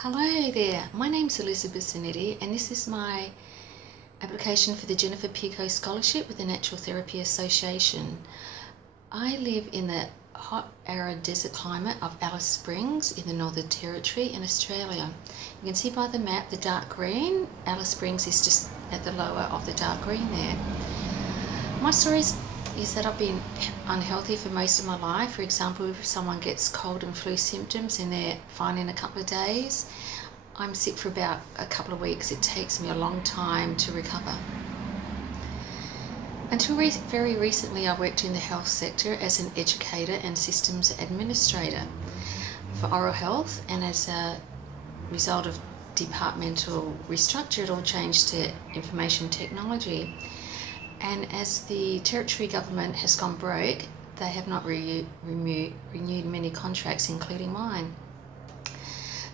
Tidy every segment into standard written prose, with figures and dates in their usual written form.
Hello there, my name's Elizabeth Zanetti and this is my application for the Jennifer Pecot Scholarship with the Natural Therapy Association. I live in the hot arid desert climate of Alice Springs in the Northern Territory in Australia. You can see by the map the dark green. Alice Springs is just at the lower of the dark green there. My story is that I've been unhealthy for most of my life. For example, if someone gets cold and flu symptoms and they're fine in a couple of days, I'm sick for about a couple of weeks. It takes me a long time to recover. Until very recently, I worked in the health sector as an educator and systems administrator for oral health, and as a result of departmental restructure, it all changed to information technology. And as the Territory government has gone broke, they have not renewed many contracts, including mine.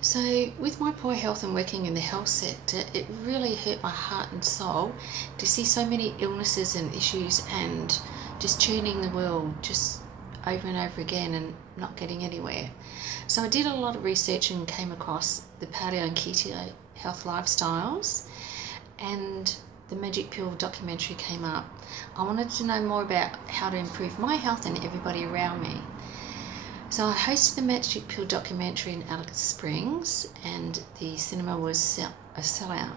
So with my poor health and working in the health sector, it really hurt my heart and soul to see so many illnesses and issues and just churning the wheel just over and over again and not getting anywhere. So I did a lot of research and came across the paleo and keto health lifestyles, and the Magic Pill documentary came up. I wanted to know more about how to improve my health and everybody around me. So I hosted the Magic Pill documentary in Alice Springs, and the cinema was a sellout.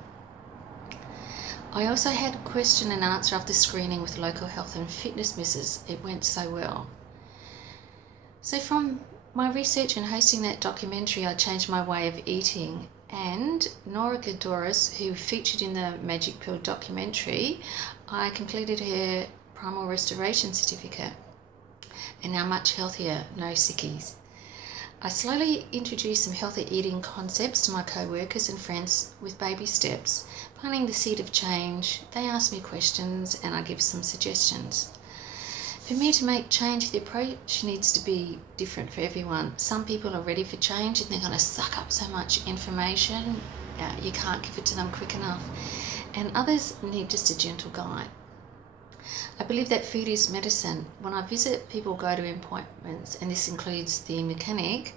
I also had a question and answer after screening with local health and fitness missus. It went so well. So from my research and hosting that documentary, I changed my way of eating, and Nora Gadoris, who featured in the Magic Pill documentary, I completed her primal restoration certificate and now much healthier, no sickies. I slowly introduced some healthy eating concepts to my co-workers and friends with baby steps, planting the seed of change. They ask me questions and I give some suggestions. For me to make change, the approach needs to be different for everyone. Some people are ready for change and they're going to suck up so much information, you can't give it to them quick enough. And others need just a gentle guide. I believe that food is medicine. When I visit people, go to appointments, and this includes the mechanic,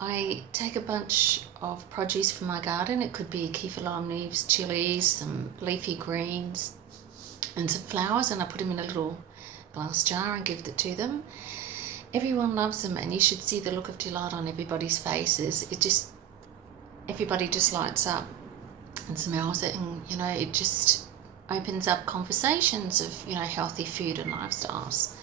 I take a bunch of produce from my garden. It could be kefir lime leaves, chilies, some leafy greens, and some flowers, and I put them in a little glass jar and give it to them. Everyone loves them, and you should see the look of delight on everybody's faces. Everybody just lights up and smells it, and it just opens up conversations of healthy food and lifestyles.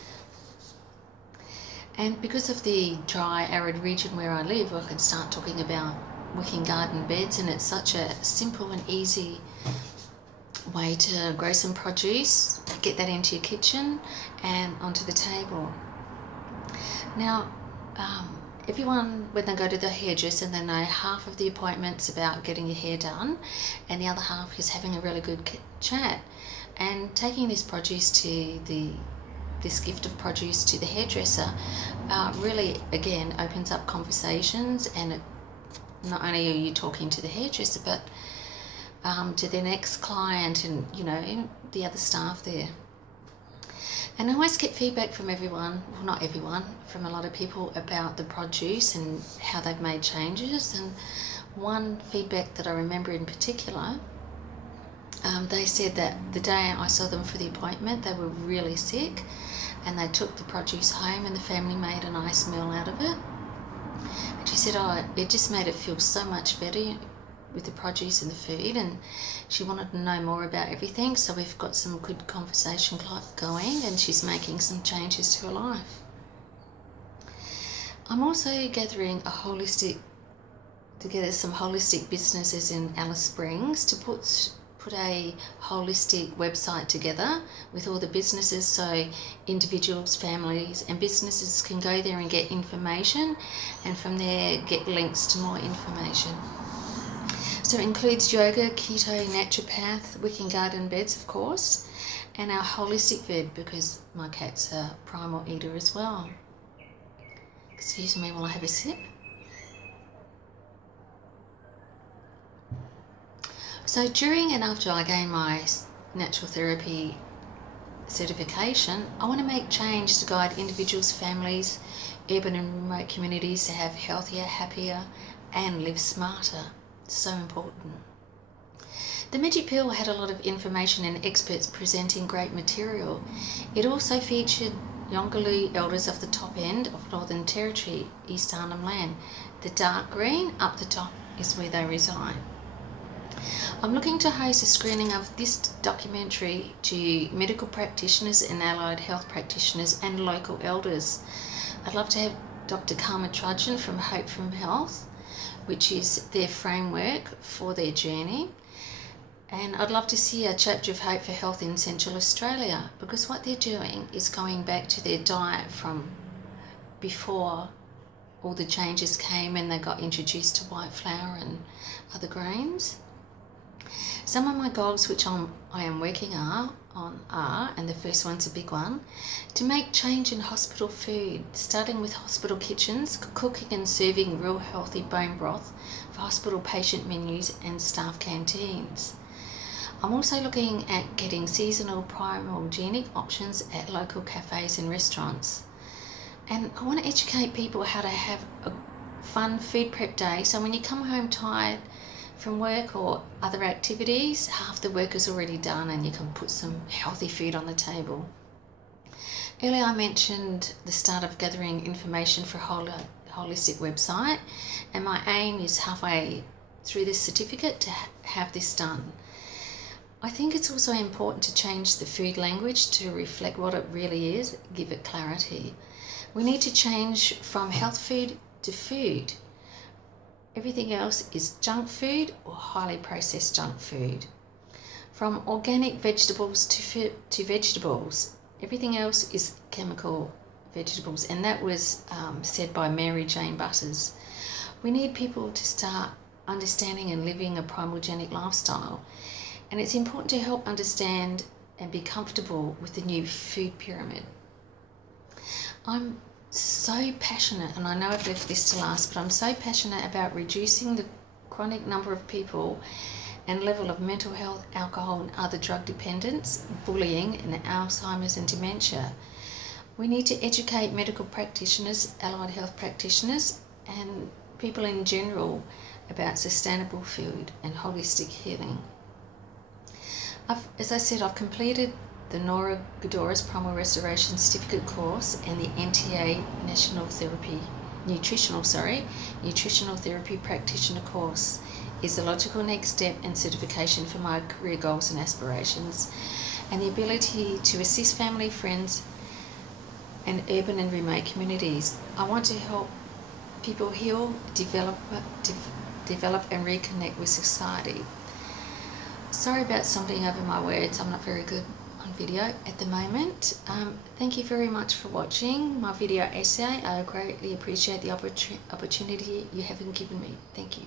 And because of the dry arid region where I live, I can start talking about wicking garden beds, and it's such a simple and easy way to grow some produce, get that into your kitchen and onto the table. Now, everyone, when they go to the hairdresser, they know half of the appointment's about getting your hair done and the other half is having a really good chat. And taking this gift of produce to the hairdresser really, again, opens up conversations, and not only are you talking to the hairdresser, but to the next client and the other staff there. And I always get feedback from everyone, well, not everyone, from a lot of people about the produce and how they've made changes. And one feedback that I remember in particular, they said that the day I saw them for the appointment, they were really sick, and they took the produce home and the family made a nice meal out of it. And she said, it just made it feel so much better with the produce and the food, and she wanted to know more about everything. So we've got some good conversation going, and she's making some changes to her life. I'm also gathering together some holistic businesses in Alice Springs to put a holistic website together with all the businesses, so individuals, families and businesses can go there and get information, and from there get links to more information. So it includes yoga, keto, naturopath, wicking garden beds, of course, and our holistic vet, because my cat's a primal eater as well. Excuse me while I have a sip. So during and after I gain my natural therapy certification, I want to make change to guide individuals, families, urban and remote communities to have healthier, happier and live smarter. So important. The Magic Pill had a lot of information and experts presenting great material. It also featured Yongaloo elders of the top end of Northern Territory, East Arnhem Land. The dark green up the top is where they reside. I'm looking to host a screening of this documentary to medical practitioners and allied health practitioners and local elders. I'd love to have Dr. Karma Trudgeon from Hope from Health, which is their framework for their journey. And I'd love to see a chapter of Hope for Health in Central Australia, because what they're doing is going back to their diet from before all the changes came and they got introduced to white flour and other grains. Some of my goals which I am working on are, and the first one's a big one, to make change in hospital food, starting with hospital kitchens, cooking and serving real healthy bone broth for hospital patient menus and staff canteens. I'm also looking at getting seasonal primogenic options at local cafes and restaurants. And I want to educate people how to have a fun food prep day, so when you come home tired from work or other activities, half the work is already done and you can put some healthy food on the table. Earlier I mentioned the start of gathering information for a holistic website, and my aim is halfway through this certificate to have this done. I think it's also important to change the food language to reflect what it really is, give it clarity. We need to change from health food to food. Everything else is junk food or highly processed junk food. From organic vegetables to vegetables, everything else is chemical vegetables, and that was said by Mary Jane Butters. We need people to start understanding and living a primogenic lifestyle, and it's important to help understand and be comfortable with the new food pyramid. I'm so passionate, and I know I've left this to last, but I'm so passionate about reducing the chronic number of people and level of mental health, alcohol and other drug dependence, bullying and Alzheimer's and dementia. We need to educate medical practitioners, allied health practitioners and people in general about sustainable food and holistic healing. As I said, I've completed the Nora Godora's Primal Restoration Certificate course and the NTA Nutritional Therapy Practitioner course is the logical next step and certification for my career goals and aspirations, and the ability to assist family, friends and urban and remote communities. I want to help people heal, develop and reconnect with society. Sorry about stumbling over my words, I'm not very good on video at the moment. Thank you very much for watching my video essay. I greatly appreciate the opportunity you have given me. Thank you.